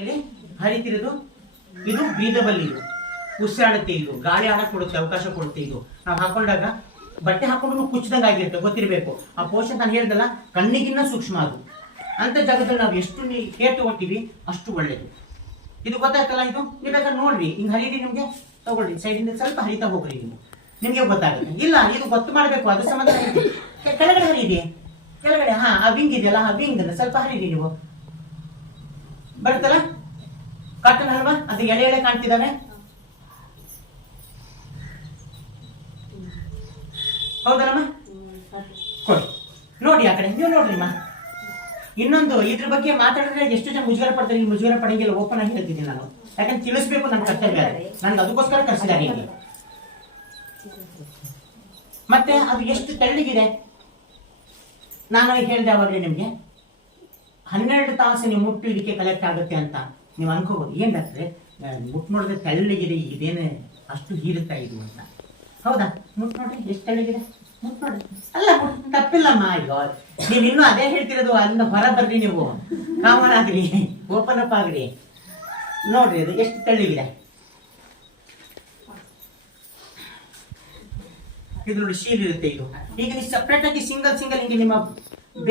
ಇಲ್ಲಿ ಹರಿತಿರೋದು ಇದು ಬ್ರೀದಬಲ್, ಇದು ಉಸಿರಾಡುತ್ತೆ, ಇದು ಗಾಳಿ ಆಡಕ್ ಕೊಡುತ್ತೆ, ಅವಕಾಶ ಕೊಡುತ್ತೆ. ಇದು ನಾವು ಹಾಕೊಂಡಾಗ ಬಟ್ಟೆ ಹಾಕೊಂಡು ಕುಚ್ಚದಂಗ ಆಗಿರುತ್ತೆ, ಗೊತ್ತಿರಬೇಕು. ಆ ಪೋಷನ್ ನಾನು ಹೇಳ್ದಲ್ಲ, ಕಣ್ಣಿಗಿನ್ನ ಸೂಕ್ಷ್ಮ ಅದು. ಅಂತ ಜಾಗದಲ್ಲಿ ನಾವು ಎಷ್ಟು ಕೇರ್ ತಗೊಳ್ತೀವಿ ಅಷ್ಟು ಒಳ್ಳೇದು. ಇದು ಗೊತ್ತಾಗ್ತಲ್ಲ, ಇದು ನೀವು ಬೇಕಾದ್ರೆ ನೋಡ್ರಿ, ಹಿಂಗ್ ಹರಿದಿ ನಿಮ್ಗೆ ತಗೊಳ್ರಿ, ಸೈಡಿಂದ ಸ್ವಲ್ಪ ಹರಿತಾ ಹೋಗ್ರಿ, ನೀವು ನಿಮ್ಗೆ ಗೊತ್ತಾಗುತ್ತೆ. ಇಲ್ಲ ಇದು ಗೊತ್ತು ಮಾಡ್ಬೇಕು, ಅದು ಸಂಬಂಧ ಕೆಳಗಡೆ ಹರಿದಿ, ಕೆಳಗಡೆ ಆ ವಿಂಗ್ ಇದೆಯಲ್ಲ, ಆ ವಿಂಗ್ ಸ್ವಲ್ಪ ಹರಿದಿ, ನೀವು ಬರುತ್ತಲ್ಲ ಕಾಟನ್ ಅಲ್ವಾ, ಅದು ಎಳೆ ಎಳೆ ಕಾಣ್ತಿದಾವೆ, ಹೌದಲ್ಲಮ್ಮ? ಕೊಡಿ ನೋಡಿ, ಆ ಕಡೆ ನೀವು ನೋಡ್ರಿಮ್ಮ. ಇನ್ನೊಂದು ಇದ್ರ ಬಗ್ಗೆ ಮಾತಾಡಿದ್ರೆ ಎಷ್ಟು ಜನ ಮುಜುಗರ ಪಡ್ತಾರೆ, ಇಲ್ಲಿ ಮುಜುಗರ ಪಡಂಗಿಲ್ಲ, ಓಪನ್ ಆಗಿ ಹೇಳ್ತಿದ್ದೀನಿ ನಾನು, ಯಾಕಂದ್ರೆ ತಿಳಿಸ್ಬೇಕು ನನ್ನ ಕರ್ತವ್ಯ, ನನ್ಗೆ ಅದಕ್ಕೋಸ್ಕರ ಕರ್ಸಿದ್ದಾರೆ ಇಲ್ಲಿ. ಮತ್ತೆ ಅದು ಎಷ್ಟು ತೆಳ್ಳಗಿದೆ, ನಾನು ಹೇಳಿದೆ ಅವಾಗಲೇ ನಿಮ್ಗೆ 12 ತಾಸು ನೀವು ಮುಟ್ಟು ಇದಕ್ಕೆ ಕಲೆಕ್ಟ್ ಆಗುತ್ತೆ ಅಂತ ನೀವು ಅನ್ಕೋಬಹುದು. ಏನ್ ಡಾಕ್ಟ್ರೆ ಮುಟ್ಟು ನೋಡಿದ್ರೆ ತೆಳ್ಳಗಿದೆ, ಇದೇನು ಅಷ್ಟು ಹೀರುತ್ತಾ ಇದು ಅಂತ. ಹೌದಾ? ಮುಟ್ಟು ನೋಡ್ರಿ ಎಷ್ಟು ತೆಳ್ಳಗಿದೆ, ಮುಟ್ಟು ನೋಡ್ರಿ. ಅಲ್ಲ ಮುಟ್ಟು ತಪ್ಪಿಲ್ಲಮ್ಮ. ಅಯ್ಯೋ ನೀವು ಇನ್ನೂ ಅದೇ ಹೇಳ್ತಿರೋದು, ಅಲ್ಲಿಂದ ಹೊರ ಬರ್ರಿ, ನೀವು ಕಾಮನ್ ಆಗ್ರಿ, ಓಪನ್ ಅಪ್ ಆಗ್ರಿ. ನೋಡ್ರಿ ಅದು ಎಷ್ಟು ತೆಳ್ಳಗಿದೆ. ಇದು ನೋಡಿ ಶೀಲ್ ಇರುತ್ತೆ ಇದು. ಈಗ ನೀವು ಸಪ್ರೇಟ್ ಆಗಿ ಸಿಂಗಲ್ ಹಿಂಗೆ ನಿಮ್ಮ